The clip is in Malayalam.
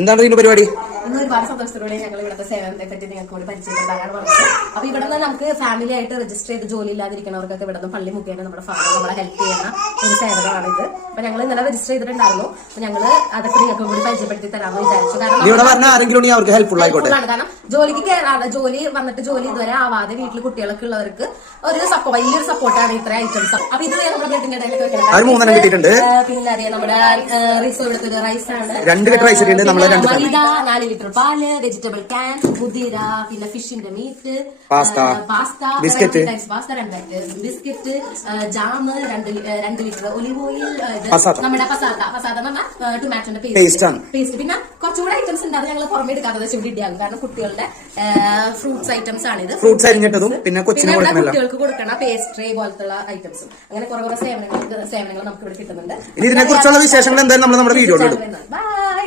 എന്താണ് ഇതിന്റെ പരിപാടി? ഇന്ന് ഒരുപാട് സന്തോഷത്തോടെ ഞങ്ങൾ ഇവിടുത്തെ സേവനത്തെ പറ്റി നിങ്ങൾക്ക് കൂടി പരിചയപ്പെടുത്താനാണ് പറഞ്ഞത്. അപ്പൊ ഇവിടെ നിന്ന് നമുക്ക് ഫാമിലി ആയിട്ട് രജിസ്റ്റർ ചെയ്ത് ജോലി ഇല്ലാതിരിക്കുന്നവർക്കൊക്കെ ഇവിടെ നിന്ന് പള്ളി മുഖേന നമ്മുടെ ഫാമിലി നമ്മളെ ഹെൽപ്പ് ചെയ്യുന്ന ഒരു സേവനമാണിത്. അപ്പൊ ഞങ്ങൾ ഇന്നലെ രജിസ്റ്റർ ചെയ്തിട്ടുണ്ടായിരുന്നു. അപ്പൊ ഞങ്ങള് അതൊക്കെ നിങ്ങൾക്ക് കൂടി പരിചയപ്പെടുത്തി തരാമെന്ന് വിചാരിച്ചു. കാരണം ആരെങ്കിലും അവർക്ക് ഹെൽപ്ഫുൾ ആയിക്കോട്ടെ. കാരണം ജോലിക്ക് കയറാതെ ജോലി ഇതുവരെ ആവാതെ വീട്ടിൽ കുട്ടികളൊക്കെ ഉള്ളവർക്ക് ഒരു വലിയൊരു സപ്പോർട്ടാണ് ഇത്ര ഐറ്റംസ്. അപ്പൊ ഇത് നമ്മുടെ ബ്രെഡിന്റെ ഇടയിലൊക്കെ വെക്കണം. പിന്നെ അറിയാം നമ്മുടെ റിസോർട്ട് റൈസ് ആണ്, 2 ലിറ്റർ റൈസ് ഉണ്ട്, മൈദ 4 ലിറ്റർ പാല്, വെജിറ്റബിൾ ക്യാൻ, കുതിര, പിന്നെ ഫിഷിന്റെ meat, pasta, biscuit, 2 jam, 2 litre olive oil, നമ്മുടെ പസാത്ത ടൊമാറ്റോന്റെ പേസ്റ്റ്, പിന്നെ കുറച്ചുകൂടെ ഐറ്റംസ് ഉണ്ട്. അത് ഞങ്ങൾ പുറമെ എടുക്കാത്തത് ചുണ്ടിയാകും. കാരണം കുട്ടികളുടെ ഫ്രൂട്ട്സ് ഐറ്റംസ് ആണിത്. ഫ്രൂട്ട്സ് അരിഞ്ഞിട്ടതും പിന്നെ കുട്ടികൾക്ക് കൊടുക്കണ പേസ്ട്രി പോലത്തുള്ള ഐറ്റംസും അങ്ങനെ കുറെ സേവനങ്ങൾ നമുക്ക് ഇവിടെ കിട്ടുന്നുണ്ട്. ഇതിനെ കുറിച്ചുള്ള വിശേഷങ്ങൾ എന്തായാലും നമ്മൾ നമ്മുടെ വീഡിയോയിൽ ഇടും. ബൈ.